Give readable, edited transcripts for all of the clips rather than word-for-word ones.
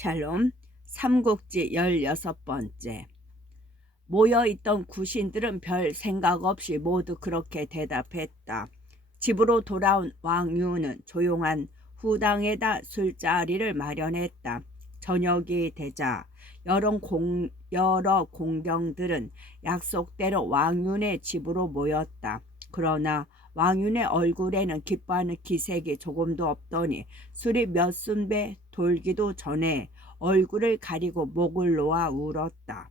샬롬. 삼국지 16번째. 모여있던 구신들은 별 생각 없이 모두 그렇게 대답했다. 집으로 돌아온 왕유는 조용한 후당에다 술자리를 마련했다. 저녁이 되자 여러 공경들은 약속대로 왕윤의 집으로 모였다. 그러나 왕윤의 얼굴에는 기뻐하는 기색이 조금도 없더니 술이 몇 순배 돌기도 전에 얼굴을 가리고 목을 놓아 울었다.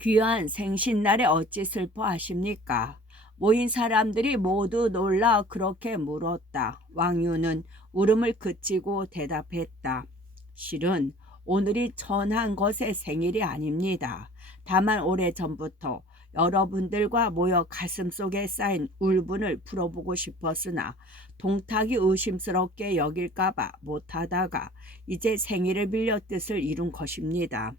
귀한 생신날에 어찌 슬퍼하십니까? 모인 사람들이 모두 놀라 그렇게 물었다. 왕유는 울음을 그치고 대답했다. 실은 오늘이 천한 것의 생일이 아닙니다. 다만 오래전부터 여러분들과 모여 가슴속에 쌓인 울분을 풀어보고 싶었으나 동탁이 의심스럽게 여길까봐 못하다가 이제 생일을 빌려 뜻을 이룬 것입니다.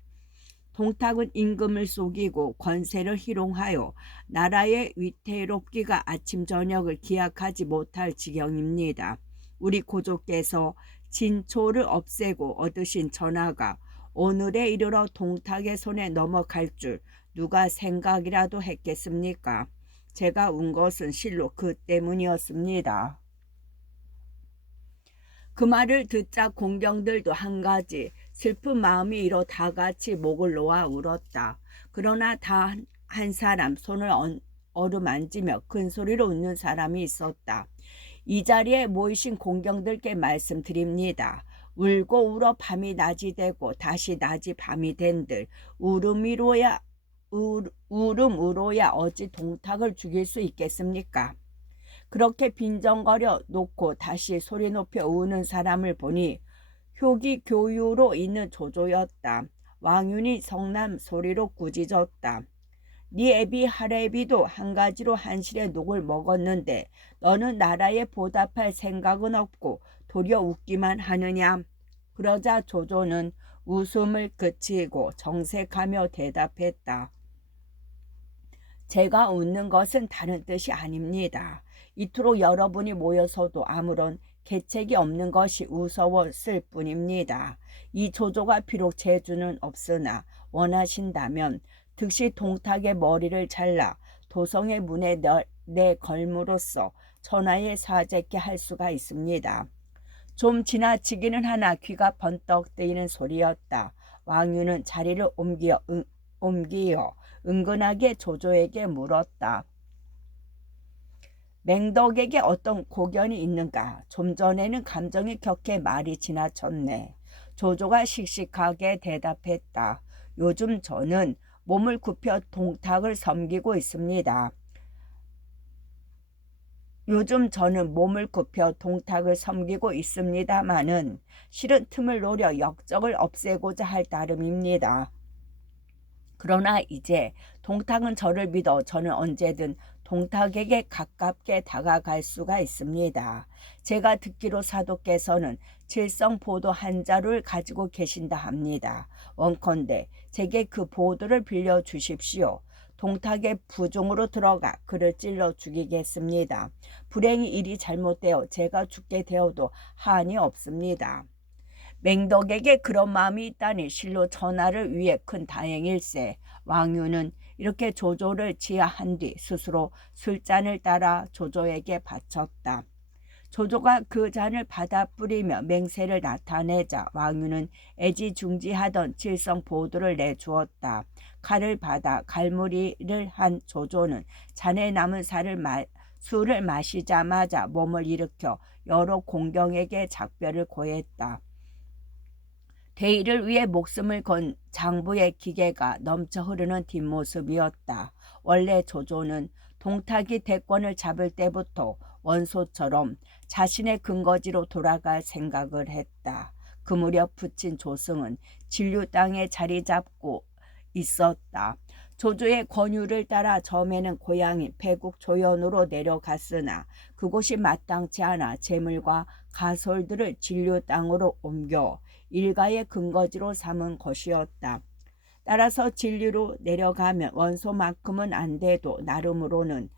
동탁은 임금을 속이고 권세를 희롱하여 나라의 위태롭기가 아침 저녁을 기약하지 못할 지경입니다. 우리 고조께서 진초를 없애고 얻으신 전하가 오늘에 이르러 동탁의 손에 넘어갈 줄 누가 생각이라도 했겠습니까? 제가 운 것은 실로 그 때문이었습니다. 그 말을 듣자 공경들도 한 가지 슬픈 마음이 일어 다 같이 목을 놓아 울었다. 그러나 다 한 사람 손을 어루만지며 큰 소리로 웃는 사람이 있었다. 이 자리에 모이신 공경들께 말씀드립니다. 울고 울어 밤이 낮이 되고 다시 낮이 밤이 된들 울음으로야 어찌 동탁을 죽일 수 있겠습니까? 그렇게 빈정거려 놓고 다시 소리 높여 우는 사람을 보니 효기 교유로 있는 조조였다. 왕윤이 성남 소리로 꾸짖었다. 네 애비 할애비도 한 가지로 한실의 녹을 먹었는데 너는 나라에 보답할 생각은 없고 도리어 웃기만 하느냐. 그러자 조조는 웃음을 그치고 정색하며 대답했다. 제가 웃는 것은 다른 뜻이 아닙니다. 이토록 여러분이 모여서도 아무런 계책이 없는 것이 우스웠을 뿐입니다. 이 조조가 비록 재주는 없으나 원하신다면 득시 동탁의 머리를 잘라 도성의 문에 내걸므로써 천하에 사제케 할 수가 있습니다. 좀 지나치기는 하나 귀가 번떡 뜨이는 소리였다. 왕유는 자리를 옮기어 은근하게 조조에게 물었다. 맹덕에게 어떤 고견이 있는가? 좀 전에는 감정이 격해 말이 지나쳤네. 조조가 씩씩하게 대답했다. 요즘 저는 몸을 굽혀 동탁을 섬기고 있습니다. 요즘 저는 몸을 굽혀 동탁을 섬기고 있습니다마는 실은 틈을 노려 역적을 없애고자 할 따름입니다. 그러나 이제 동탁은 저를 믿어 저는 언제든 동탁에게 가깝게 다가갈 수가 있습니다. 제가 듣기로 사도께서는 칠성보도 한 자루를 가지고 계신다 합니다. 원컨대 제게 그 보도를 빌려주십시오. 동탁의 부중으로 들어가 그를 찔러 죽이겠습니다. 불행히 일이 잘못되어 제가 죽게 되어도 한이 없습니다. 맹덕에게 그런 마음이 있다니 실로 전하를 위해 큰 다행일세. 왕유는 이렇게 조조를 지하한 뒤 스스로 술잔을 따라 조조에게 바쳤다. 조조가 그 잔을 받아 뿌리며 맹세를 나타내자 왕유는 애지중지하던 칠성보도를 내주었다. 칼을 받아 갈무리를 한 조조는 잔에 남은 술을 마시자마자 몸을 일으켜 여러 공경에게 작별을 고했다. 대의를 위해 목숨을 건 장부의 기계가 넘쳐 흐르는 뒷모습이었다. 원래 조조는 동탁이 대권을 잡을 때부터 원소처럼 자신의 근거지로 돌아갈 생각을 했다. 그 무렵 부친 조승은 진류 땅에 자리 잡고 있었다. 조조의 권유를 따라 처음에는 고향인 배국 조연으로 내려갔으나 그곳이 마땅치 않아 재물과 가솔들을 진류 땅으로 옮겨 일가의 근거지로 삼은 것이었다. 따라서 진리로 내려가면 원소만큼은 안 돼도 나름으로는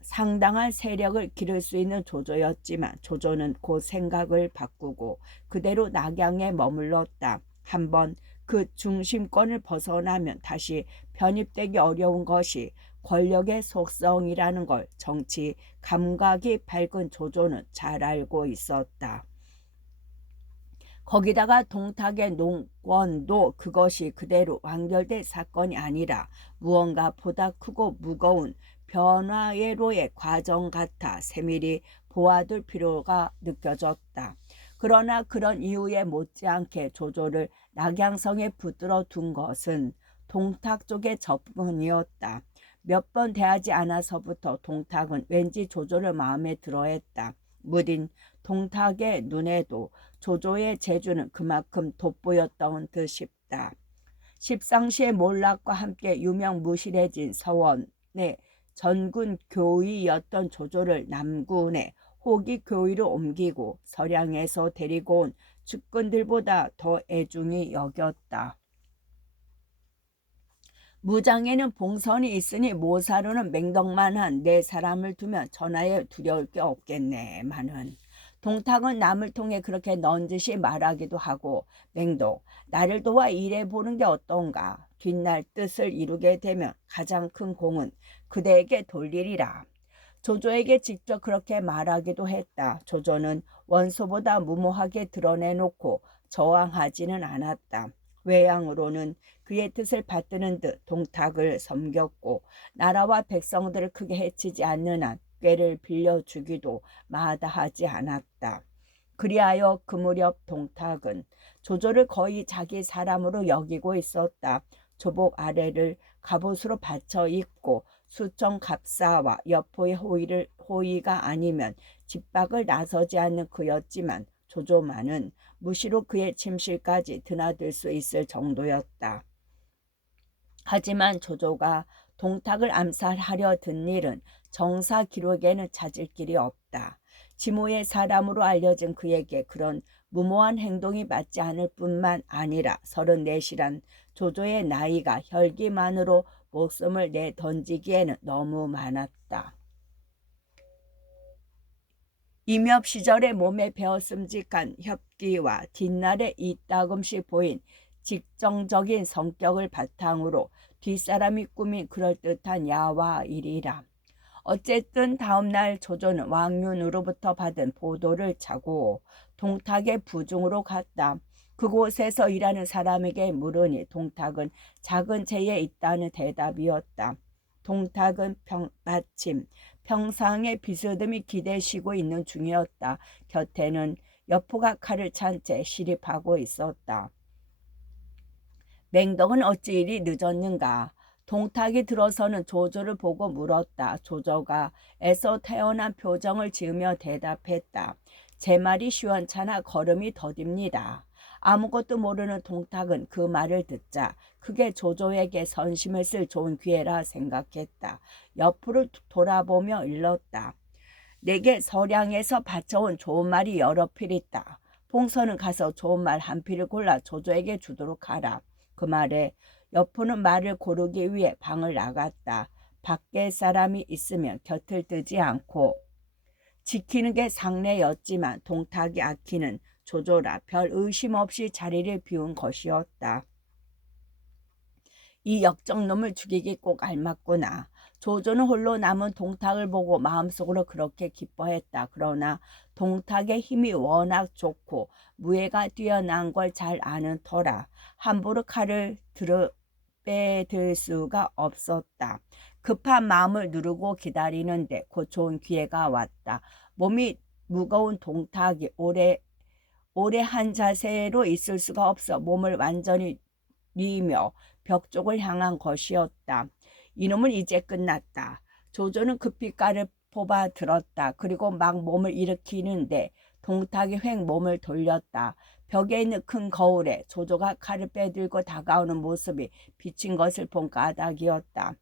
상당한 세력을 기를 수 있는 조조였지만 조조는 곧 생각을 바꾸고 그대로 낙양에 머물렀다. 한번 그 중심권을 벗어나면 다시 편입되기 어려운 것이 권력의 속성이라는 걸 정치 감각이 밝은 조조는 잘 알고 있었다. 거기다가 동탁의 농권도 그것이 그대로 완결될 사건이 아니라 무언가 보다 크고 무거운 변화예로의 과정 같아 세밀히 보아둘 필요가 느껴졌다. 그러나 그런 이유에 못지않게 조조를 낙양성에 붙들어 둔 것은 동탁 쪽의 접근이었다. 몇 번 대하지 않아서부터 동탁은 왠지 조조를 마음에 들어했다. 무딘 동탁의 눈에도 조조의 재주는 그만큼 돋보였던 듯 싶다. 십상시의 몰락과 함께 유명무실해진 서원의 전군 교의였던 조조를 남군의 호기 교의로 옮기고 서량에서 데리고 온 측근들보다 더 애중히 여겼다. 무장에는 봉선이 있으니 모사로는 맹덕만한 네 사람을 두면 전하에 두려울 게 없겠네마는 동탁은 남을 통해 그렇게 넌지시 말하기도 하고 맹독 나를 도와 일해보는 게 어떤가. 뒷날 뜻을 이루게 되면 가장 큰 공은 그대에게 돌리리라. 조조에게 직접 그렇게 말하기도 했다. 조조는 원소보다 무모하게 드러내놓고 저항하지는 않았다. 외양으로는 그의 뜻을 받드는 듯 동탁을 섬겼고 나라와 백성들을 크게 해치지 않는 한 꾀를 빌려주기도 마다하지 않았다. 그리하여 그 무렵 동탁은 조조를 거의 자기 사람으로 여기고 있었다. 조복 아래를 갑옷으로 받쳐 입고 수청 갑사와 여포의 호의가 아니면 집박을 나서지 않는 그였지만 조조만은 무시로 그의 침실까지 드나들 수 있을 정도였다. 하지만 조조가 동탁을 암살하려 든 일은 정사 기록에는 찾을 길이 없다. 지모의 사람으로 알려진 그에게 그런 무모한 행동이 맞지 않을 뿐만 아니라 34이란 조조의 나이가 혈기만으로 목숨을 내던지기에는 너무 많았다. 임엽 시절에 몸에 배었음직한 협기와 뒷날에 이따금씩 보인 직정적인 성격을 바탕으로 뒷사람이 꾸민 그럴듯한 야화일이라. 어쨌든 다음날 조조는 왕윤으로부터 받은 보도를 차고 동탁의 부중으로 갔다. 그곳에서 일하는 사람에게 물으니 동탁은 작은 제에 있다는 대답이었다. 동탁은 마침 평상에 비스듬히 기대시고 있는 중이었다. 곁에는 여포가 칼을 찬 채 시립하고 있었다. 맹덕은 어찌 이리 늦었는가. 동탁이 들어서는 조조를 보고 물었다. 조조가 애써 태어난 표정을 지으며 대답했다. 제 말이 시원찮아 걸음이 더딥니다. 아무것도 모르는 동탁은 그 말을 듣자 크게 조조에게 선심을 쓸 좋은 기회라 생각했다. 옆으로 돌아보며 일렀다. 내게 서량에서 바쳐온 좋은 말이 여러 필 있다. 봉선은 가서 좋은 말 한 필을 골라 조조에게 주도록 하라. 그 말에 여포는 말을 고르기 위해 방을 나갔다. 밖에 사람이 있으면 곁을 뜨지 않고 지키는 게 상례였지만 동탁이 아끼는 조조라 별 의심 없이 자리를 비운 것이었다. 이 역적놈을 죽이기 꼭 알맞구나. 조조는 홀로 남은 동탁을 보고 마음속으로 그렇게 기뻐했다. 그러나 동탁의 힘이 워낙 좋고 무예가 뛰어난 걸 잘 아는 터라 함부로 칼을 빼들 수가 없었다. 급한 마음을 누르고 기다리는데 곧 좋은 기회가 왔다. 몸이 무거운 동탁이 오래 한 자세로 있을 수가 없어 몸을 완전히 뉘며 벽 쪽을 향한 것이었다. 이놈은 이제 끝났다. 조조는 급히 칼을 뽑아 들었다. 그리고 막 몸을 일으키는데 동탁이 횡 몸을 돌렸다. 벽에 있는 큰 거울에 조조가 칼을 빼들고 다가오는 모습이 비친 것을 본 까닭이었다.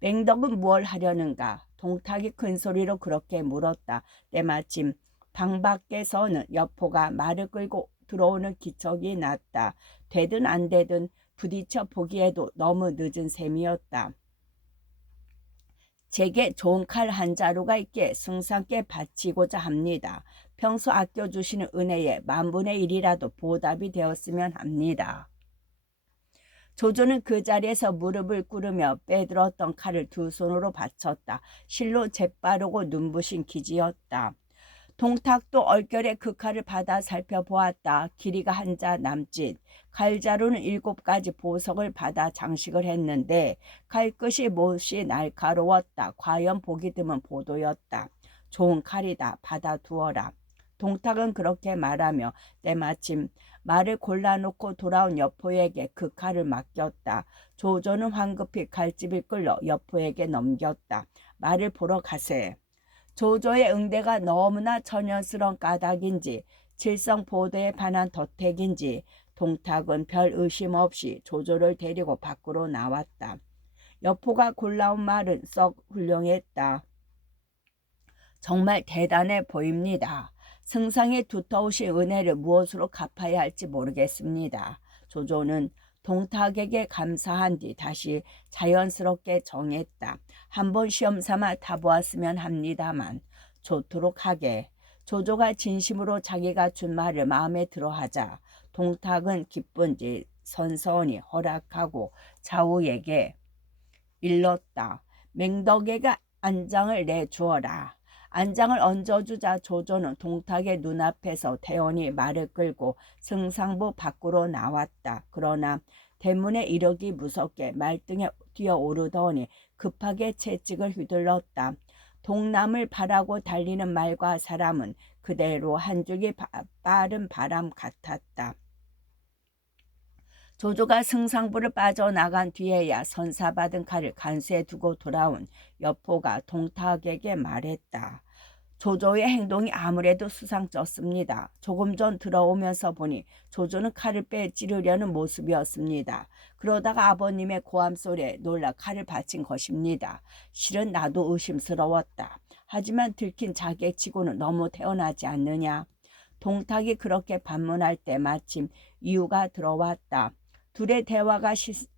맹덕은 무얼 하려는가? 동탁이 큰 소리로 그렇게 물었다. 때마침 방 밖에서는 여포가 말을 끌고 들어오는 기척이 났다. 되든 안 되든 부딪혀 보기에도 너무 늦은 셈이었다. 제게 좋은 칼 한 자루가 있기에 승상께 바치고자 합니다. 평소 아껴주시는 은혜에 1/1000이라도 보답이 되었으면 합니다. 조조는 그 자리에서 무릎을 꿇으며 빼들었던 칼을 두 손으로 받쳤다. 실로 재빠르고 눈부신 기지였다. 동탁도 얼결에 그 칼을 받아 살펴보았다. 길이가 한 자 남짓. 칼자루는 7가지 보석을 받아 장식을 했는데 칼끝이 몹시 날카로웠다. 과연 보기 드문 보도였다. 좋은 칼이다. 받아두어라. 동탁은 그렇게 말하며 때마침 말을 골라놓고 돌아온 여포에게 그 칼을 맡겼다. 조조는 황급히 칼집을 끌러 여포에게 넘겼다. 말을 보러 가세. 조조의 응대가 너무나 천연스러운 까닭인지 칠성보도에 반한 덧택인지 동탁은 별 의심 없이 조조를 데리고 밖으로 나왔다. 여포가 골라온 말은 썩 훌륭했다. 정말 대단해 보입니다. 승상의 두터우신 은혜를 무엇으로 갚아야 할지 모르겠습니다. 조조는 동탁에게 감사한 뒤 다시 자연스럽게 정했다. 한번 시험삼아 타보았으면 합니다만 좋도록 하게. 조조가 진심으로 자기가 준 말을 마음에 들어하자 동탁은 기쁜지 선선히 허락하고 좌우에게 일렀다. 맹덕에게 안장을 내주어라. 안장을 얹어주자 조조는 동탁의 눈앞에서 태연히 말을 끌고 승상부 밖으로 나왔다. 그러나 대문에 이르기 무섭게 말등에 뛰어오르더니 급하게 채찍을 휘둘렀다. 동남을 바라고 달리는 말과 사람은 그대로 한 줄기 빠른 바람 같았다. 조조가 승상부를 빠져나간 뒤에야 선사받은 칼을 간수에 두고 돌아온 여포가 동탁에게 말했다. 조조의 행동이 아무래도 수상쩍습니다. 조금 전 들어오면서 보니 조조는 칼을 빼 찌르려는 모습이었습니다. 그러다가 아버님의 고함 소리에 놀라 칼을 바친 것입니다. 실은 나도 의심스러웠다. 하지만 들킨 자객치고는 너무 태어나지 않느냐. 동탁이 그렇게 반문할 때 마침 이유가 들어왔다. 둘의 대화가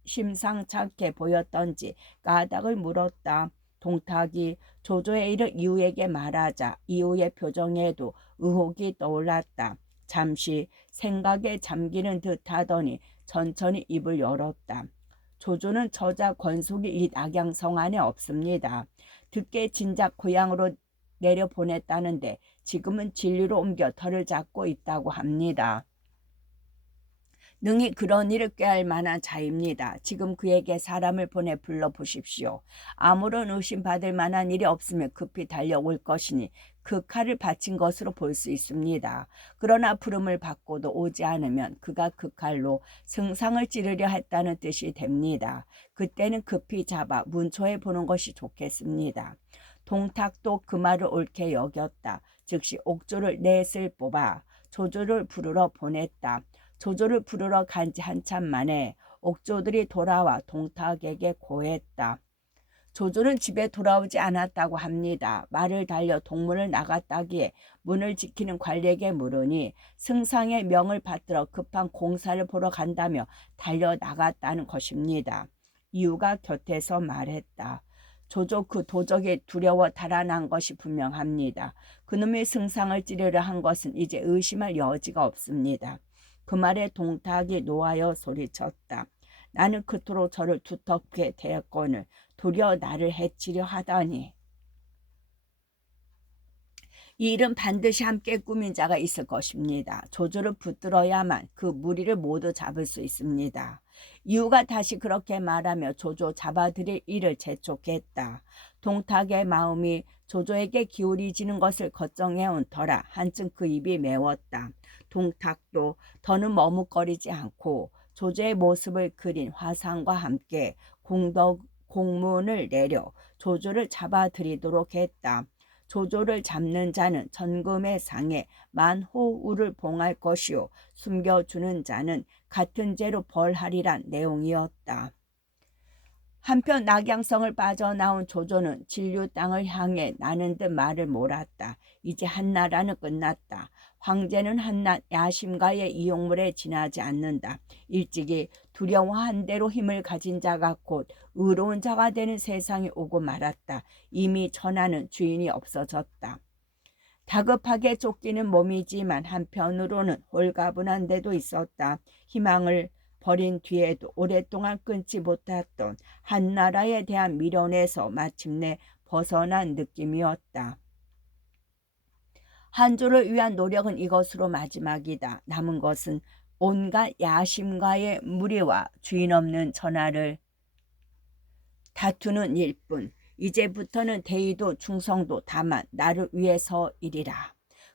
심상찮게 보였던지 까닭을 물었다. 동탁이 조조의 일을 이유에게 말하자 이유의 표정에도 의혹이 떠올랐다. 잠시 생각에 잠기는 듯 하더니 천천히 입을 열었다. 조조는 저자 권속이 이 낙양성 안에 없습니다. 듣게 진작 고향으로 내려보냈다는데 지금은 진리로 옮겨 터를 잡고 있다고 합니다. 능히 그런 일을 꾀할 만한 자입니다. 지금 그에게 사람을 보내 불러보십시오. 아무런 의심받을 만한 일이 없으면 급히 달려올 것이니 그 칼을 바친 것으로 볼 수 있습니다. 그러나 부름을 받고도 오지 않으면 그가 그 칼로 승상을 찌르려 했다는 뜻이 됩니다. 그때는 급히 잡아 문초해 보는 것이 좋겠습니다. 동탁도 그 말을 옳게 여겼다. 즉시 옥조를 넷을 뽑아 조조를 부르러 보냈다. 조조를 부르러 간 지 한참 만에 옥조들이 돌아와 동탁에게 고했다. 조조는 집에 돌아오지 않았다고 합니다. 말을 달려 동문을 나갔다기에 문을 지키는 관리에게 물으니 승상의 명을 받들어 급한 공사를 보러 간다며 달려나갔다는 것입니다. 이유가 곁에서 말했다. 조조 그 도적이 두려워 달아난 것이 분명합니다. 그놈의 승상을 찌르려 한 것은 이제 의심할 여지가 없습니다. 그 말에 동탁이 노하여 소리쳤다. 나는 그토록 저를 두텁게 대했거늘 도리어 나를 해치려 하다니. 이 일은 반드시 함께 꾸민 자가 있을 것입니다. 조조를 붙들어야만 그 무리를 모두 잡을 수 있습니다. 이유가 다시 그렇게 말하며 조조 잡아들일 일을 재촉했다. 동탁의 마음이 조조에게 기울이지는 것을 걱정해온 터라 한층 그 입이 매웠다. 동탁도 더는 머뭇거리지 않고 조조의 모습을 그린 화상과 함께 공문을 내려 조조를 잡아들이도록 했다. 조조를 잡는 자는 전금의 상에 만호우를 봉할 것이요 숨겨주는 자는 같은 죄로 벌하리란 내용이었다. 한편 낙양성을 빠져나온 조조는 진류 땅을 향해 나는 듯 말을 몰았다. 이제 한나라는 끝났다. 황제는 한낱 야심가의 이용물에 지나지 않는다. 일찍이 두려워한 대로 힘을 가진 자가 곧 의로운 자가 되는 세상이 오고 말았다. 이미 천하는 주인이 없어졌다. 다급하게 쫓기는 몸이지만 한편으로는 홀가분한 데도 있었다. 희망을 버린 뒤에도 오랫동안 끊지 못했던 한나라에 대한 미련에서 마침내 벗어난 느낌이었다. 한조를 위한 노력은 이것으로 마지막이다. 남은 것은 온갖 야심과의 무리와 주인 없는 천하를 다투는 일뿐. 이제부터는 대의도 충성도 다만 나를 위해서이리라.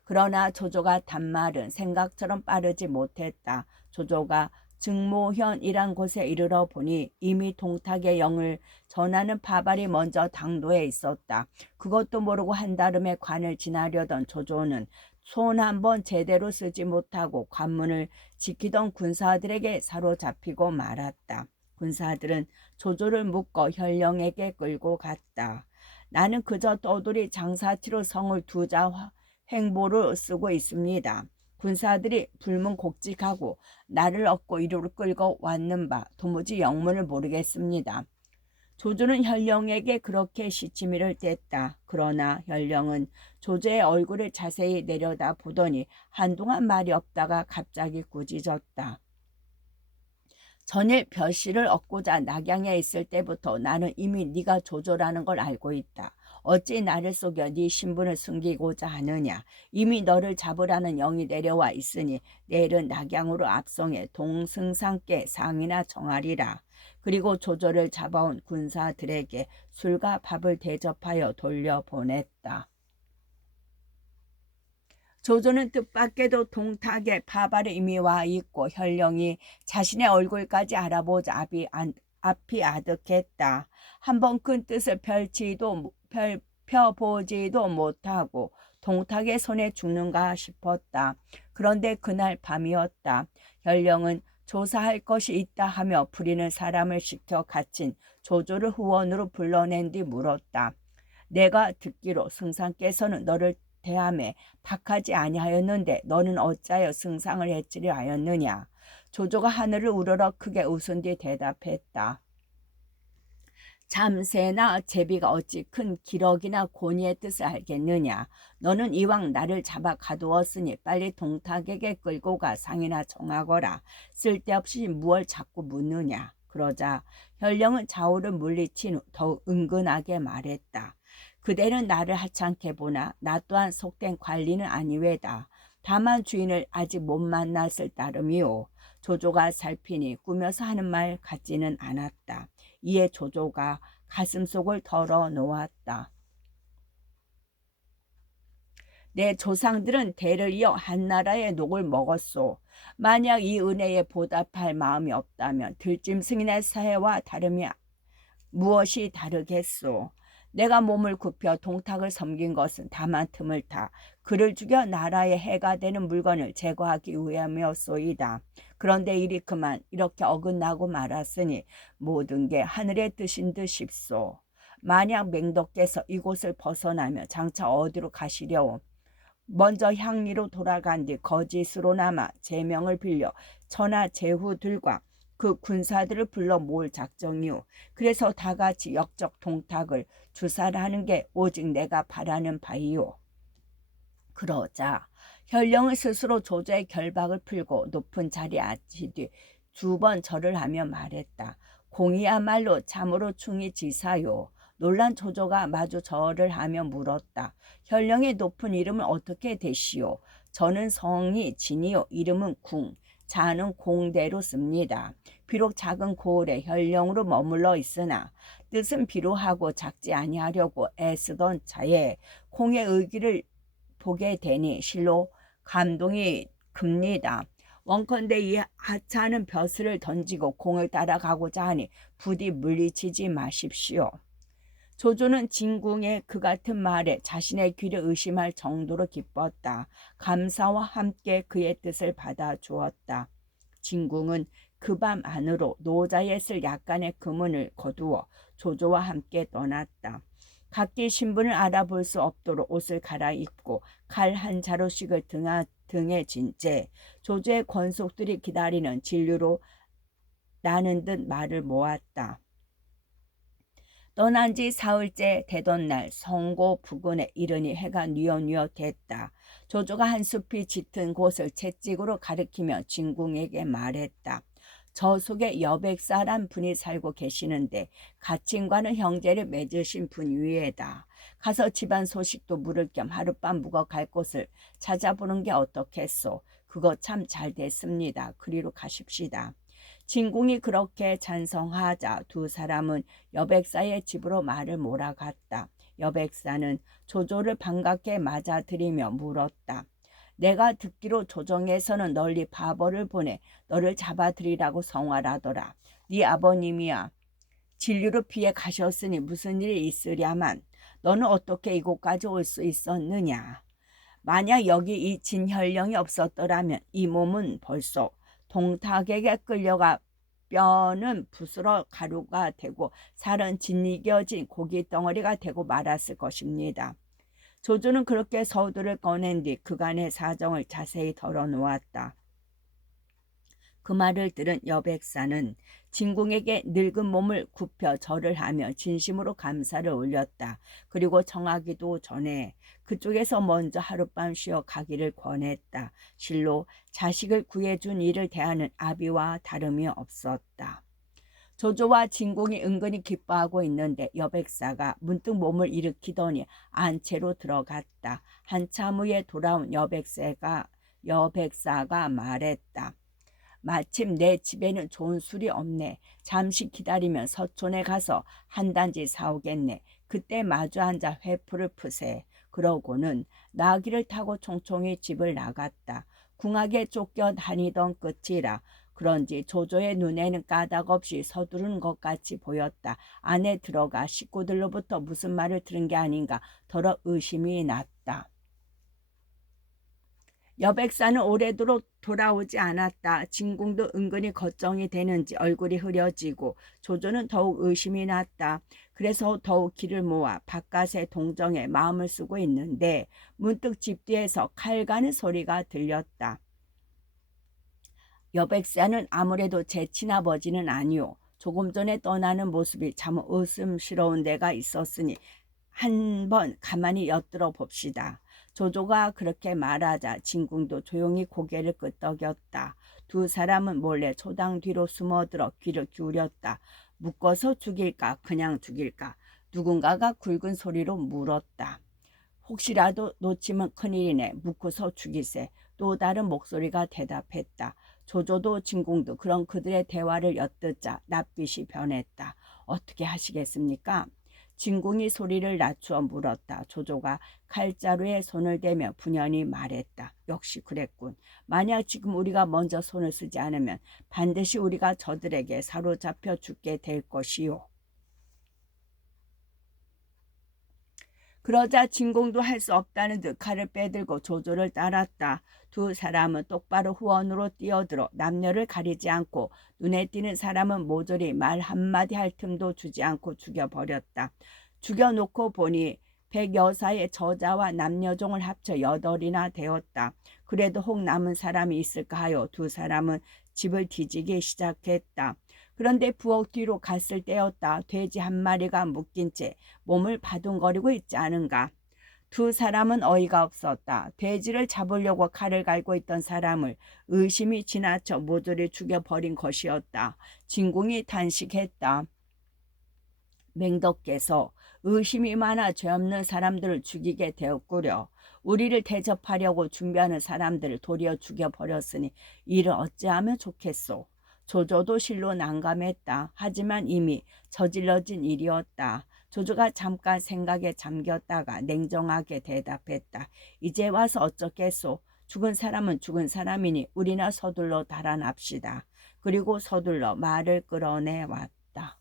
그러나 조조가 단말은 생각처럼 빠르지 못했다. 조조가 증모현이란 곳에 이르러 보니 이미 동탁의 영을 전하는 파발이 먼저 당도에 있었다. 그것도 모르고 한달음에 관을 지나려던 조조는 손 한 번 제대로 쓰지 못하고 관문을 지키던 군사들에게 사로잡히고 말았다. 군사들은 조조를 묶어 현령에게 끌고 갔다. 나는 그저 떠돌이 장사치로 성을 두자 행보를 쓰고 있습니다. 군사들이 불문곡직하고 나를 얻고 이리로 끌고 왔는 바 도무지 영문을 모르겠습니다. 조조는 현령에게 그렇게 시치미를 뗐다. 그러나 현령은 조조의 얼굴을 자세히 내려다 보더니 한동안 말이 없다가 갑자기 꾸짖었다. 전일 벼씨를 얻고자 낙양에 있을 때부터 나는 이미 네가 조조라는 걸 알고 있다. 어찌 나를 속여 네 신분을 숨기고자 하느냐. 이미 너를 잡으라는 영이 내려와 있으니 내일은 낙양으로 압송해 동승상께 상이나 정하리라. 그리고 조조를 잡아온 군사들에게 술과 밥을 대접하여 돌려보냈다. 조조는 뜻밖에도 동탁의 파발에 이미 와 있고 현령이 자신의 얼굴까지 알아보자 앞이 아득했다. 한번 큰 뜻을 펴보지도 못하고 동탁의 손에 죽는가 싶었다. 그런데 그날 밤이었다. 현령은 조사할 것이 있다 하며 부리는 사람을 시켜 갇힌 조조를 후원으로 불러낸 뒤 물었다. 내가 듣기로 승상께서는 너를 대함에 박하지 아니하였는데 너는 어찌하여 승상을 해치려 하였느냐. 조조가 하늘을 우러러 크게 웃은 뒤 대답했다. 잠새나 제비가 어찌 큰 기럭이나 고니의 뜻을 알겠느냐. 너는 이왕 나를 잡아 가두었으니 빨리 동탁에게 끌고 가 상이나 정하거라. 쓸데없이 무얼 자꾸 묻느냐. 그러자 현령은 좌우를 물리친 후 더욱 은근하게 말했다. 그대는 나를 하찮게 보나 나 또한 속된 관리는 아니외다. 다만 주인을 아직 못 만났을 따름이오. 조조가 살피니 꾸며서 하는 말 같지는 않았다. 이에 조조가 가슴속을 덜어놓았다. 내 조상들은 대를 이어 한나라의 녹을 먹었소. 만약 이 은혜에 보답할 마음이 없다면 들짐 승인의 사해와 다름이 무엇이 다르겠소. 내가 몸을 굽혀 동탁을 섬긴 것은 다만 틈을 타 그를 죽여 나라에 해가 되는 물건을 제거하기 위함이었소이다. 그런데 일이 그만 이렇게 어긋나고 말았으니 모든 게 하늘의 뜻인 듯 싶소. 만약 맹덕께서 이곳을 벗어나며 장차 어디로 가시려오. 먼저 향리로 돌아간 뒤 거짓으로나마 제명을 빌려 천하 제후들과 그 군사들을 불러 모을 작정이오. 그래서 다 같이 역적 동탁을 주살하는 게 오직 내가 바라는 바이오. 그러자 현령은 스스로 조조의 결박을 풀고 높은 자리에 앉힌 뒤 두 번 절을 하며 말했다. 공이야말로 참으로 충이 지사요. 놀란 조조가 마주 절을 하며 물었다. 현령의 높은 이름은 어떻게 되시오? 저는 성이 진이요 이름은 궁. 자는 공대로 씁니다. 비록 작은 고을에 현령으로 머물러 있으나 뜻은 비루하고 작지 아니하려고 애쓰던 자에 공의 의기를 보게 되니 실로 감동이 큽니다. 원컨대 이 하찮은 벼슬을 던지고 공을 따라가고자 하니 부디 물리치지 마십시오. 조조는 진궁의 그 같은 말에 자신의 귀를 의심할 정도로 기뻤다. 감사와 함께 그의 뜻을 받아주었다. 진궁은 그 밤 안으로 노자에 쓸 약간의 금은을 거두어 조조와 함께 떠났다. 각기 신분을 알아볼 수 없도록 옷을 갈아입고 칼 한 자루씩을 등에 진채 조조의 권속들이 기다리는 진류로 나는 듯 말을 모았다. 떠난 지 사흘째 되던 날 성고 부근에 이르니 해가 뉘엿뉘엿 됐다. 조조가 한 숲이 짙은 곳을 채찍으로 가리키며 진궁에게 말했다. 저 속에 여백사란 분이 살고 계시는데 가친과는 형제를 맺으신 분 위에다. 가서 집안 소식도 물을 겸 하룻밤 묵어 갈 곳을 찾아보는 게 어떻겠소. 그거 참 잘 됐습니다. 그리로 가십시다. 진궁이 그렇게 찬성하자 두 사람은 여백사의 집으로 말을 몰아갔다. 여백사는 조조를 반갑게 맞아들이며 물었다. 내가 듣기로 조정에서는 널리 바보를 보내 너를 잡아들이라고 성화라더라. 네 아버님이야 진류로 피해 가셨으니 무슨 일이 있으랴만 너는 어떻게 이곳까지 올 수 있었느냐. 만약 여기 이 진혈령이 없었더라면 이 몸은 벌써 동탁에게 끌려가 뼈는 부스러 가루가 되고 살은 짓이겨진 고기 덩어리가 되고 말았을 것입니다. 조조는 그렇게 서두를 꺼낸 뒤 그간의 사정을 자세히 털어놓았다. 그 말을 들은 여백사는 진궁에게 늙은 몸을 굽혀 절을 하며 진심으로 감사를 올렸다. 그리고 정하기도 전에 그쪽에서 먼저 하룻밤 쉬어 가기를 권했다. 실로 자식을 구해준 이를 대하는 아비와 다름이 없었다. 조조와 진궁이 은근히 기뻐하고 있는데 여백사가 문득 몸을 일으키더니 안채로 들어갔다. 한참 후에 돌아온 여백사가 말했다. 마침 내 집에는 좋은 술이 없네. 잠시 기다리면 서촌에 가서 한 단지 사오겠네. 그때 마주 앉아 회풀을 푸세. 그러고는 나귀를 타고 총총히 집을 나갔다. 궁하게 쫓겨 다니던 끝이라 그런지 조조의 눈에는 까닭없이 서두르는 것 같이 보였다. 안에 들어가 식구들로부터 무슨 말을 들은 게 아닌가 더러 의심이 났다. 여백사는 오래도록 돌아오지 않았다. 진궁도 은근히 걱정이 되는지 얼굴이 흐려지고 조조는 더욱 의심이 났다. 그래서 더욱 기를 모아 바깥의 동정에 마음을 쓰고 있는데 문득 집 뒤에서 칼 가는 소리가 들렸다. 여백사는 아무래도 제 친아버지는 아니오. 조금 전에 떠나는 모습이 참 의심스러운 데가 있었으니 한번 가만히 엿들어 봅시다. 조조가 그렇게 말하자 진궁도 조용히 고개를 끄덕였다. 두 사람은 몰래 초당 뒤로 숨어들어 귀를 기울였다. 묶어서 죽일까 그냥 죽일까 누군가가 굵은 소리로 물었다. 혹시라도 놓치면 큰일이네. 묶어서 죽이세. 또 다른 목소리가 대답했다. 조조도 진궁도 그런 그들의 대화를 엿듣자 낯빛이 변했다. 어떻게 하시겠습니까? 진궁이 소리를 낮추어 물었다. 조조가 칼자루에 손을 대며 분연히 말했다. 역시 그랬군. 만약 지금 우리가 먼저 손을 쓰지 않으면 반드시 우리가 저들에게 사로잡혀 죽게 될 것이요. 그러자 진궁도 할 수 없다는 듯 칼을 빼들고 조조를 따랐다. 두 사람은 똑바로 후원으로 뛰어들어 남녀를 가리지 않고 눈에 띄는 사람은 모조리 말 한마디 할 틈도 주지 않고 죽여버렸다. 죽여놓고 보니 100여사의 저자와 남녀종을 합쳐 8이나 되었다. 그래도 혹 남은 사람이 있을까 하여 두 사람은 집을 뒤지기 시작했다. 그런데 부엌 뒤로 갔을 때였다. 돼지 한 마리가 묶인 채 몸을 바둥거리고 있지 않은가. 두 사람은 어이가 없었다. 돼지를 잡으려고 칼을 갈고 있던 사람을 의심이 지나쳐 모조리 죽여버린 것이었다. 진궁이 단식했다. 맹덕께서 의심이 많아 죄 없는 사람들을 죽이게 되었구려. 우리를 대접하려고 준비하는 사람들을 도리어 죽여버렸으니 이를 어찌하면 좋겠소. 조조도 실로 난감했다. 하지만 이미 저질러진 일이었다. 조조가 잠깐 생각에 잠겼다가 냉정하게 대답했다. 이제 와서 어쩌겠소. 죽은 사람은 죽은 사람이니 우리나 서둘러 달아납시다. 그리고 서둘러 말을 끌어내왔다.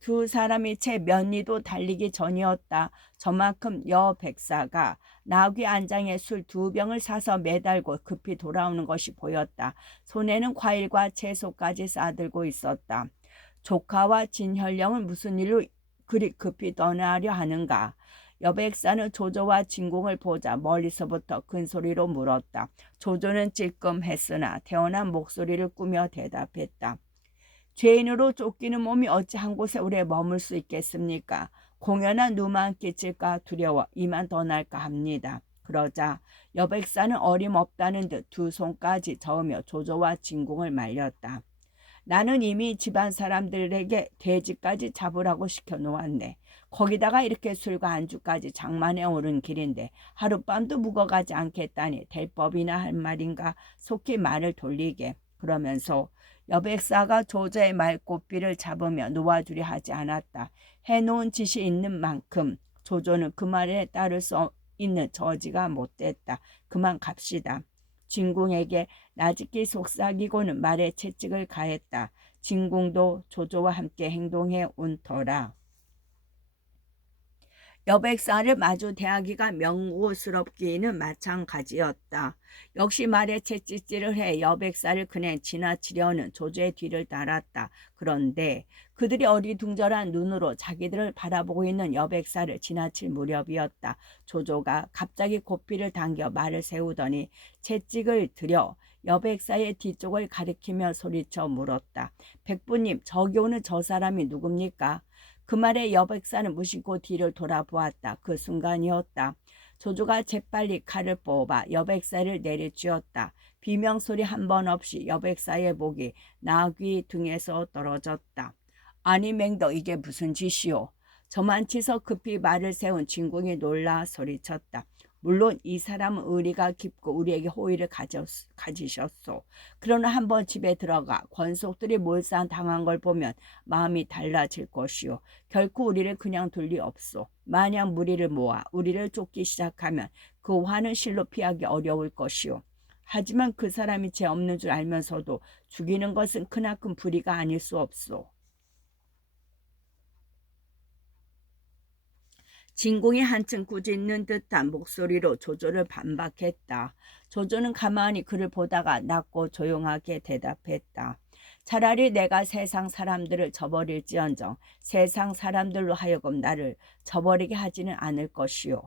두 사람이 채 몇 리도 달리기 전이었다. 저만큼 여백사가 나귀 안장에 술 2병을 사서 매달고 급히 돌아오는 것이 보였다. 손에는 과일과 채소까지 싸들고 있었다. 조카와 진혈령은 무슨 일로 그리 급히 떠나려 하는가. 여백사는 조조와 진궁을 보자 멀리서부터 큰 소리로 물었다. 조조는 찔끔했으나 태어난 목소리를 꾸며 대답했다. 죄인으로 쫓기는 몸이 어찌 한 곳에 오래 머물 수 있겠습니까? 공연한 누만 끼칠까 두려워 이만 떠날까 합니다. 그러자 여백사는 어림없다는 듯 두 손까지 저으며 조조와 진궁을 말렸다. 나는 이미 집안 사람들에게 돼지까지 잡으라고 시켜놓았네. 거기다가 이렇게 술과 안주까지 장만해 오른 길인데 하룻밤도 묵어가지 않겠다니 될 법이나 할 말인가 속히 말을 돌리게. 그러면서 여백사가 조조의 말꼬비를 잡으며 놓아주려 하지 않았다. 해놓은 짓이 있는 만큼 조조는 그 말에 따를 수 있는 저지가 못됐다. 그만 갑시다. 진궁에게 나직히 속삭이고는 말에 채찍을 가했다. 진궁도 조조와 함께 행동해 온 터라. 여백사를 마주 대하기가 명우스럽기는 마찬가지였다. 역시 말에 채찍질을 해 여백사를 그냥 지나치려는 조조의 뒤를 따랐다. 그런데 그들이 어리둥절한 눈으로 자기들을 바라보고 있는 여백사를 지나칠 무렵이었다. 조조가 갑자기 고삐를 당겨 말을 세우더니 채찍을 들여 여백사의 뒤쪽을 가리키며 소리쳐 물었다. 백부님, 저기 오는 저 사람이 누굽니까? 그 말에 여백사는 무심코 뒤를 돌아보았다. 그 순간이었다. 조조가 재빨리 칼을 뽑아 여백사를 내리쥐었다. 비명소리 한 번 없이 여백사의 목이 나귀 등에서 떨어졌다. 아니 맹더, 이게 무슨 짓이오? 저만치서 급히 말을 세운 진궁이 놀라 소리쳤다. 물론 이 사람은 의리가 깊고 우리에게 호의를 가지셨소. 그러나 한번 집에 들어가 권속들이 몰상당한 걸 보면 마음이 달라질 것이요. 결코 우리를 그냥 둘 리 없소. 만약 무리를 모아 우리를 쫓기 시작하면 그 화는 실로 피하기 어려울 것이요. 하지만 그 사람이 죄 없는 줄 알면서도 죽이는 것은 크나큰 불의가 아닐 수 없소. 진궁이 한층 꾸짖는 듯한 목소리로 조조를 반박했다. 조조는 가만히 그를 보다가 낮고 조용하게 대답했다. 차라리 내가 세상 사람들을 저버릴지언정 세상 사람들로 하여금 나를 저버리게 하지는 않을 것이요.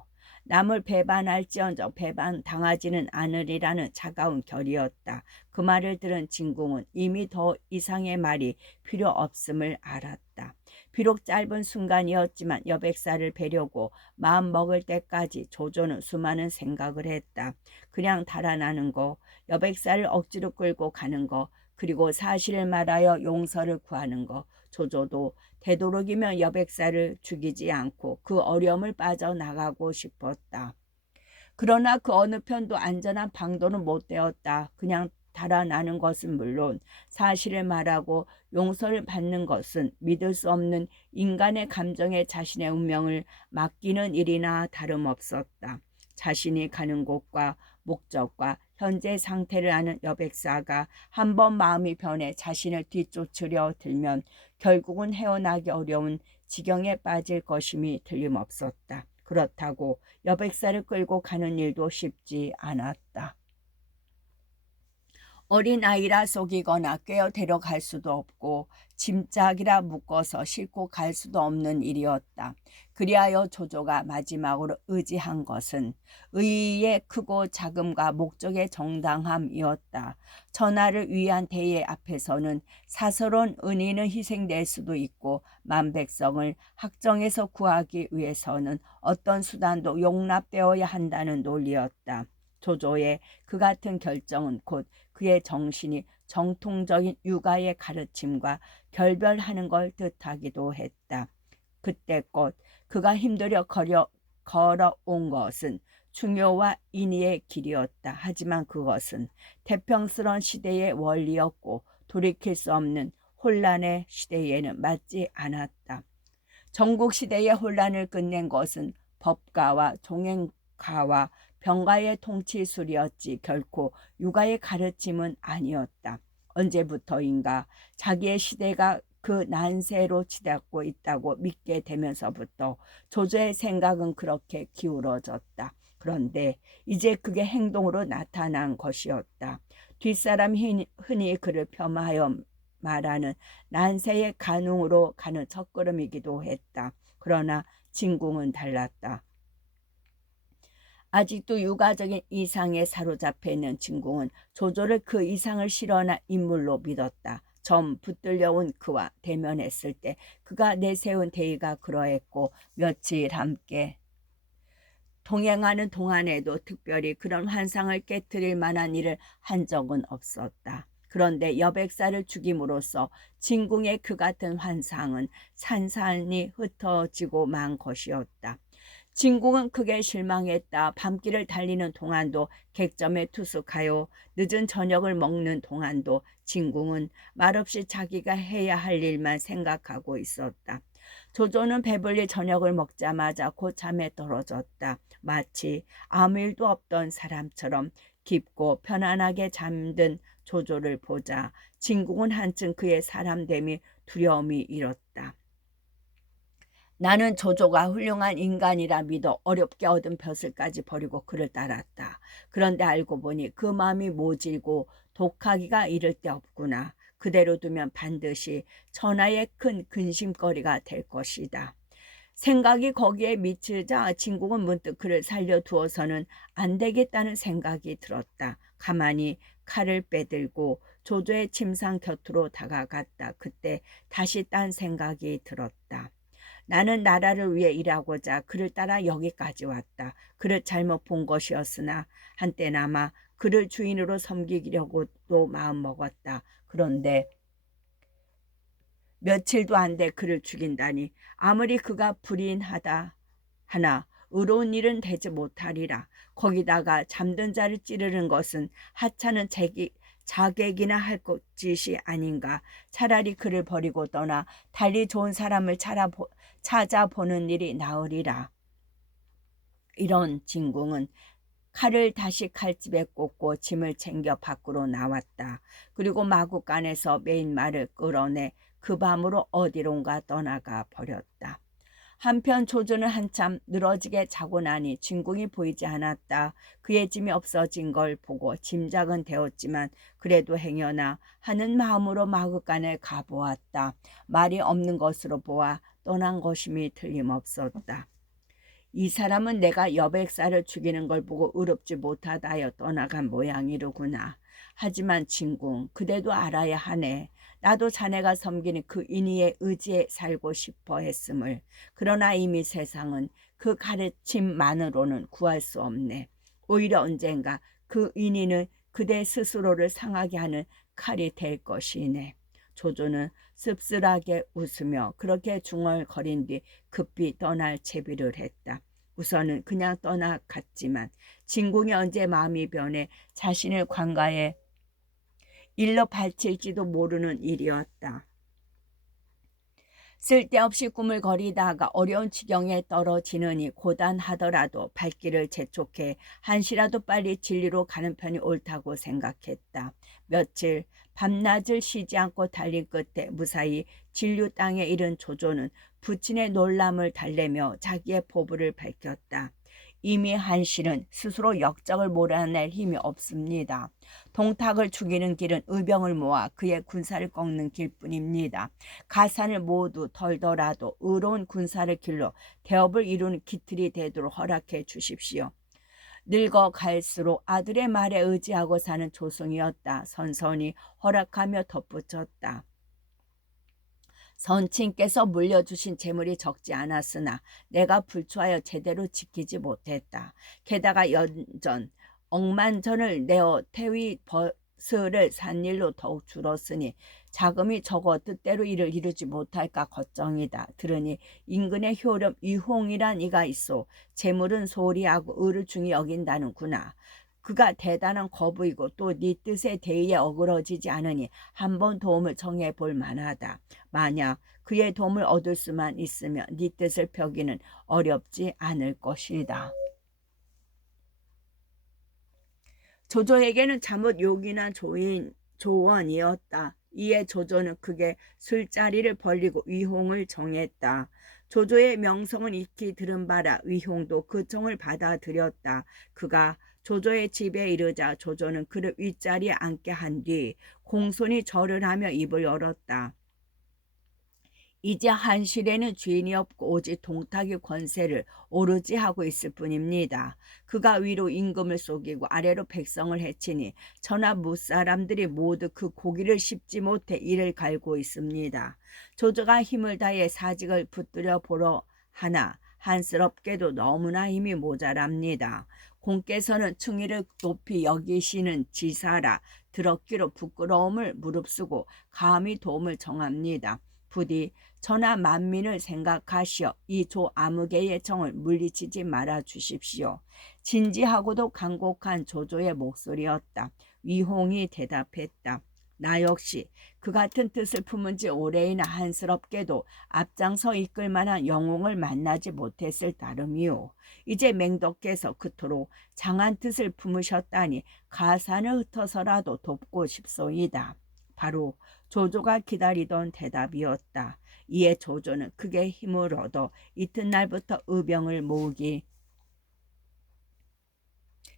남을 배반할지언정 배반당하지는 않으리라는 차가운 결이었다. 그 말을 들은 진궁은 이미 더 이상의 말이 필요 없음을 알았다. 비록 짧은 순간이었지만 여백사를 베려고 마음 먹을 때까지 조조는 수많은 생각을 했다. 그냥 달아나는 거, 여백사를 억지로 끌고 가는 거, 그리고 사실을 말하여 용서를 구하는 거. 조조도 되도록이면 여백사를 죽이지 않고 그 어려움을 빠져나가고 싶었다. 그러나 그 어느 편도 안전한 방도는 못 되었다. 그냥 달아나는 것은 물론 사실을 말하고 용서를 받는 것은 믿을 수 없는 인간의 감정에 자신의 운명을 맡기는 일이나 다름없었다. 자신이 가는 곳과 목적과 현재 상태를 아는 여백사가 한번 마음이 변해 자신을 뒤쫓으려 들면 결국은 헤어나기 어려운 지경에 빠질 것임이 틀림없었다. 그렇다고 여백사를 끌고 가는 일도 쉽지 않았다. 어린아이라 속이거나 꿰어 데려갈 수도 없고 짐짝이라 묶어서 싣고 갈 수도 없는 일이었다. 그리하여 조조가 마지막으로 의지한 것은 의의 크고 자금과 목적의 정당함이었다. 천하를 위한 대의 앞에서는 사서로운 은인은 희생될 수도 있고 만백성을 학정에서 구하기 위해서는 어떤 수단도 용납되어야 한다는 논리였다. 조조의 그 같은 결정은 곧 그의 정신이 정통적인 육아의 가르침과 결별하는 걸 뜻하기도 했다. 그때껏 그가 힘들여 걸어온 것은 중요와 인의의 길이었다. 하지만 그것은 태평스러운 시대의 원리였고 돌이킬 수 없는 혼란의 시대에는 맞지 않았다. 전국 시대의 혼란을 끝낸 것은 법가와 종행가와 병가의 통치술이었지 결코 육아의 가르침은 아니었다. 언제부터인가 자기의 시대가 그 난세로 치닫고 있다고 믿게 되면서부터 조조의 생각은 그렇게 기울어졌다. 그런데 이제 그게 행동으로 나타난 것이었다. 뒷사람이 흔히 그를 폄하하여 말하는 난세의 간웅으로 가는 첫걸음이기도 했다. 그러나 진궁은 달랐다. 아직도 육아적인 이상에 사로잡혀 있는 진궁은 조조를 그 이상을 실현한 인물로 믿었다. 점 붙들려온 그와 대면했을 때 그가 내세운 대의가 그러했고 며칠 함께 동행하는 동안에도 특별히 그런 환상을 깨뜨릴 만한 일을 한 적은 없었다. 그런데 여백사를 죽임으로써 진궁의 그 같은 환상은 산산이 흩어지고 만 것이었다. 진궁은 크게 실망했다. 밤길을 달리는 동안도 객점에 투숙하여 늦은 저녁을 먹는 동안도 진궁은 말없이 자기가 해야 할 일만 생각하고 있었다. 조조는 배불리 저녁을 먹자마자 곧 잠에 떨어졌다. 마치 아무 일도 없던 사람처럼 깊고 편안하게 잠든 조조를 보자 진궁은 한층 그의 사람됨이 두려움이 일었다. 나는 조조가 훌륭한 인간이라 믿어 어렵게 얻은 벼슬까지 버리고 그를 따랐다. 그런데 알고 보니 그 마음이 모질고 독하기가 이를 데 없구나. 그대로 두면 반드시 천하의 큰 근심거리가 될 것이다. 생각이 거기에 미치자 진국은 문득 그를 살려두어서는 안 되겠다는 생각이 들었다. 가만히 칼을 빼들고 조조의 침상 곁으로 다가갔다. 그때 다시 딴 생각이 들었다. 나는 나라를 위해 일하고자 그를 따라 여기까지 왔다. 그를 잘못 본 것이었으나 한때나마 그를 주인으로 섬기려고도 마음먹었다. 그런데 며칠도 안 돼 그를 죽인다니 아무리 그가 불인하다 하나 의로운 일은 되지 못하리라. 거기다가 잠든 자를 찌르는 것은 하찮은 자객이나 할 짓이 아닌가. 차라리 그를 버리고 떠나 달리 좋은 사람을 찾아보는 일이 나으리라. 이런 진궁은 칼을 다시 칼집에 꽂고 짐을 챙겨 밖으로 나왔다. 그리고 마구간에서 메인 말을 끌어내 그 밤으로 어디론가 떠나가 버렸다. 한편 조조는 한참 늘어지게 자고 나니 진궁이 보이지 않았다. 그의 짐이 없어진 걸 보고 짐작은 되었지만 그래도 행여나 하는 마음으로 마구간에 가보았다. 말이 없는 것으로 보아 떠난 것임이 틀림없었다. 이 사람은 내가 여백사를 죽이는 걸 보고 의롭지 못하다 하여 떠나간 모양이로구나. 하지만 진궁, 그대도 알아야 하네. 나도 자네가 섬기는 그 인의의 의지에 살고 싶어 했음을. 그러나 이미 세상은 그 가르침만으로는 구할 수 없네. 오히려 언젠가 그 인의는 그대 스스로를 상하게 하는 칼이 될 것이네. 조조는 씁쓸하게 웃으며 그렇게 중얼거린 뒤 급히 떠날 채비를 했다. 우선은 그냥 떠나갔지만 진궁이 언제 마음이 변해 자신을 관가에 일러 바칠지도 모르는 일이었다. 쓸데없이 꾸물거리다가 어려운 지경에 떨어지느니 고단하더라도 발길을 재촉해 한시라도 빨리 진리로 가는 편이 옳다고 생각했다. 며칠 밤낮을 쉬지 않고 달린 끝에 무사히 진류 땅에 이른 조조는 부친의 놀람을 달래며 자기의 포부를 밝혔다. 이미 한실은 스스로 역적을 몰아낼 힘이 없습니다. 동탁을 죽이는 길은 의병을 모아 그의 군사를 꺾는 길뿐입니다. 가산을 모두 덜더라도 의로운 군사를 길러 대업을 이루는 기틀이 되도록 허락해 주십시오. 늙어갈수록 아들의 말에 의지하고 사는 조승이었다. 선선히 허락하며 덧붙였다. 선친께서 물려주신 재물이 적지 않았으나 내가 불초하여 제대로 지키지 못했다. 게다가 연전 억만전을 내어 태위 버스를 산 일로 더욱 줄었으니 자금이 적어 뜻대로 일을 이루지 못할까 걱정이다. 들으니 인근에 효렴 위홍이란 이가 있어 재물은 소홀히 하고 의를 중히 여긴다는구나. 그가 대단한 거부이고 또 네 뜻의 대의에 어그러지지 않으니 한번 도움을 청해 볼 만하다. 만약 그의 도움을 얻을 수만 있으면 네 뜻을 펴기는 어렵지 않을 것이다. 조조에게는 잠옷 요긴한 조원이었다. 이에 조조는 크게 술자리를 벌리고 위홍을 정했다. 조조의 명성은 익히 들은 바라 위홍도 그 청을 받아들였다. 그가 조조의 집에 이르자 조조는 그를 윗자리에 앉게 한 뒤 공손히 절을 하며 입을 열었다. 이제 한실에는 주인이 없고 오직 동탁이 권세를 오르지 하고 있을 뿐입니다. 그가 위로 임금을 속이고 아래로 백성을 해치니 천하 무사람들이 모두 그 고기를 씹지 못해 이를 갈고 있습니다. 조조가 힘을 다해 사직을 붙들여 보러 하나 한스럽게도 너무나 힘이 모자랍니다. 공께서는 충의를 높이 여기시는 지사라 들었기로 부끄러움을 무릅쓰고 감히 도움을 청합니다. 부디 천하 만민을 생각하시어 이 조아무개의 정을 물리치지 말아 주십시오. 진지하고도 간곡한 조조의 목소리였다. 위홍이 대답했다. 나 역시 그 같은 뜻을 품은 지 오래이나 한스럽게도 앞장서 이끌 만한 영웅을 만나지 못했을 따름이요. 이제 맹덕께서 그토록 장한 뜻을 품으셨다니 가산을 흩어서라도 돕고 싶소이다. 바로 조조가 기다리던 대답이었다. 이에 조조는 크게 힘을 얻어 이튿날부터 의병을 모으기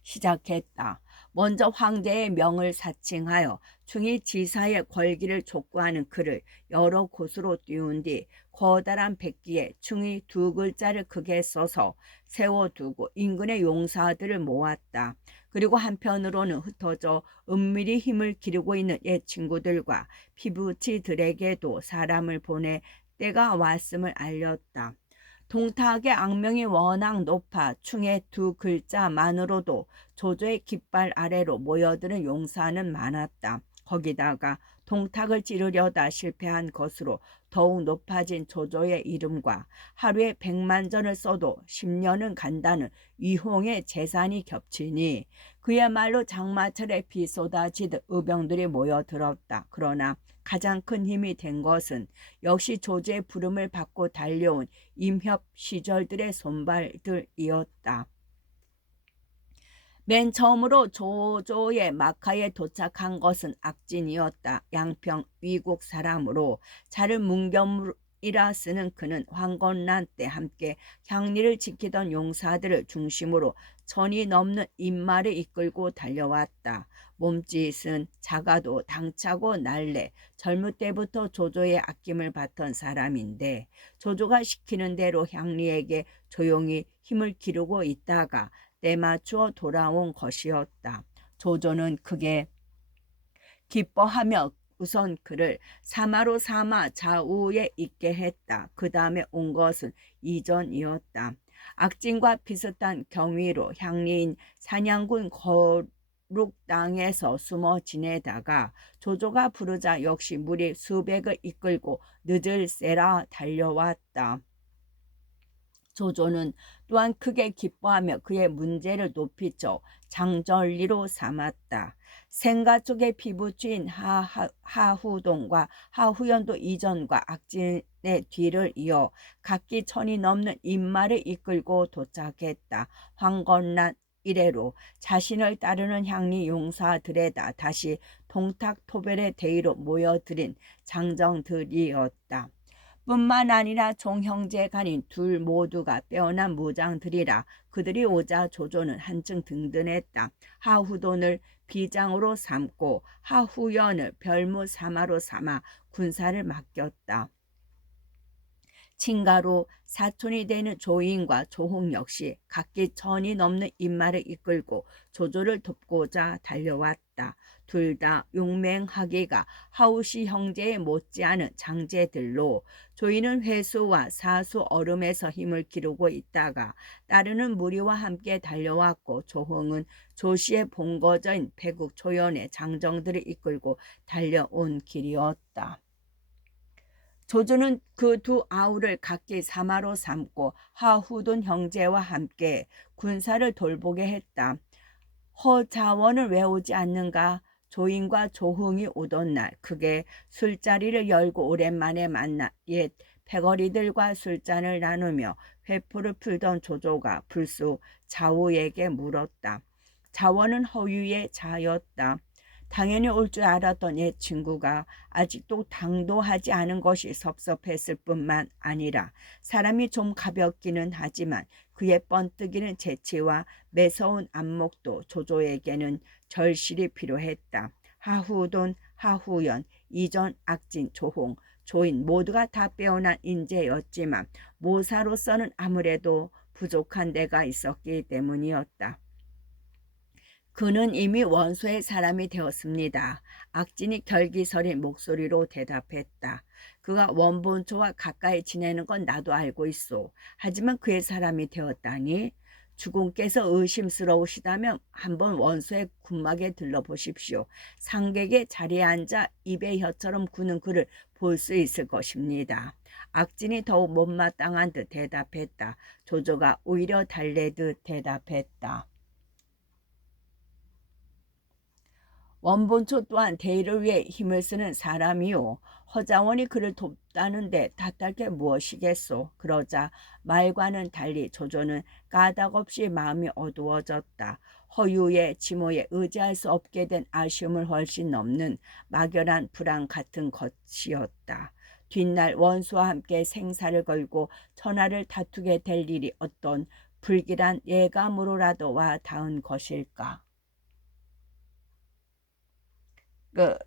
시작했다. 먼저 황제의 명을 사칭하여 충의 지사의 권기를 촉구하는 글을 여러 곳으로 띄운 뒤 커다란 백기에 충의 두 글자를 크게 써서 세워두고 인근의 용사들을 모았다. 그리고 한편으로는 흩어져 은밀히 힘을 기르고 있는 옛 친구들과 피부치들에게도 사람을 보내 때가 왔음을 알렸다. 동탁의 악명이 워낙 높아 충의 두 글자만으로도 조조의 깃발 아래로 모여드는 용사는 많았다. 거기다가 동탁을 찌르려다 실패한 것으로 더욱 높아진 조조의 이름과 하루에 100만 전을 써도 10년은 간다는 위홍의 재산이 겹치니 그야말로 장마철에 비 쏟아지듯 의병들이 모여들었다. 그러나 가장 큰 힘이 된 것은 역시 조조의 부름을 받고 달려온 임협 시절들의 손발들이었다. 맨 처음으로 조조의 마카에 도착한 것은 악진이었다. 양평 위국 사람으로 자를 문겸이라 쓰는 그는 황건난 때 함께 향리를 지키던 용사들을 중심으로 천이 넘는 인마를 이끌고 달려왔다. 몸짓은 작아도 당차고 날래 젊을 때부터 조조의 아낌을 받던 사람인데 조조가 시키는 대로 향리에게 조용히 힘을 기르고 있다가 때맞추어 돌아온 것이었다. 조조는 크게 기뻐하며 우선 그를 사마로 삼아 좌우에 있게 했다. 그 다음에 온 것은 이전이었다. 악진과 비슷한 경위로 향리인 사냥군 거룩 땅에서 숨어 지내다가 조조가 부르자 역시 무리 수백을 이끌고 늦을새라 달려왔다. 조조는 또한 크게 기뻐하며 그의 문제를 높이쳐 장전리로 삼았다. 생가 쪽의 피부주인 하후동과 하후연도 이전과 악진의 뒤를 이어 각기 천이 넘는 인마를 이끌고 도착했다. 황건란 이래로 자신을 따르는 향리 용사들에다 다시 동탁토별의 대의로 모여들인 장정들이었다. 뿐만 아니라 종형제 간인 둘 모두가 빼어난 무장들이라 그들이 오자 조조는 한층 든든했다. 하후돈을 비장으로 삼고 하후연을 별무사마로 삼아 군사를 맡겼다. 친가로 사촌이 되는 조인과 조홍 역시 각기 천이 넘는 인마를 이끌고 조조를 돕고자 달려왔다. 둘 다 용맹하기가 하우시 형제의 못지않은 장제들로 조인은 회수와 사수 얼음에서 힘을 기르고 있다가 따르는 무리와 함께 달려왔고 조홍은 조씨의 본거저인 배국 초연의 장정들을 이끌고 달려온 길이었다. 조조는 그 두 아우를 각기 사마로 삼고 하후돈 형제와 함께 군사를 돌보게 했다. 허자원을 외우지 않는가? 조인과 조흥이 오던 날 크게 술자리를 열고 오랜만에 만나 옛 패거리들과 술잔을 나누며 회포를 풀던 조조가 불쑥 자우에게 물었다. 자원은 허유의 자였다. 당연히 올 줄 알았던 옛 친구가 아직도 당도하지 않은 것이 섭섭했을 뿐만 아니라 사람이 좀 가볍기는 하지만 그의 뻔뜨기는 재치와 매서운 안목도 조조에게는 절실히 필요했다. 하후돈, 하후연, 이전 악진, 조홍, 조인 모두가 다 빼어난 인재였지만 모사로서는 아무래도 부족한 데가 있었기 때문이었다. 그는 이미 원소의 사람이 되었습니다. 악진이 결기서린 목소리로 대답했다. 그가 원본초와 가까이 지내는 건 나도 알고 있소. 하지만 그의 사람이 되었다니. 주공께서 의심스러우시다면 한번 원소의 군막에 들러보십시오. 상객의 자리에 앉아 입에 혀처럼 구는 그를 볼 수 있을 것입니다. 악진이 더욱 못마땅한 듯 대답했다. 조조가 오히려 달래듯 대답했다. 원본초 또한 대의를 위해 힘을 쓰는 사람이요. 허자원이 그를 돕다는데 탓할 게 무엇이겠소. 그러자 말과는 달리 조조는 까닭없이 마음이 어두워졌다. 허유의 지모에 의지할 수 없게 된 아쉬움을 훨씬 넘는 막연한 불안 같은 것이었다. 뒷날 원수와 함께 생사를 걸고 천하를 다투게 될 일이 어떤 불길한 예감으로라도 와 닿은 것일까. 그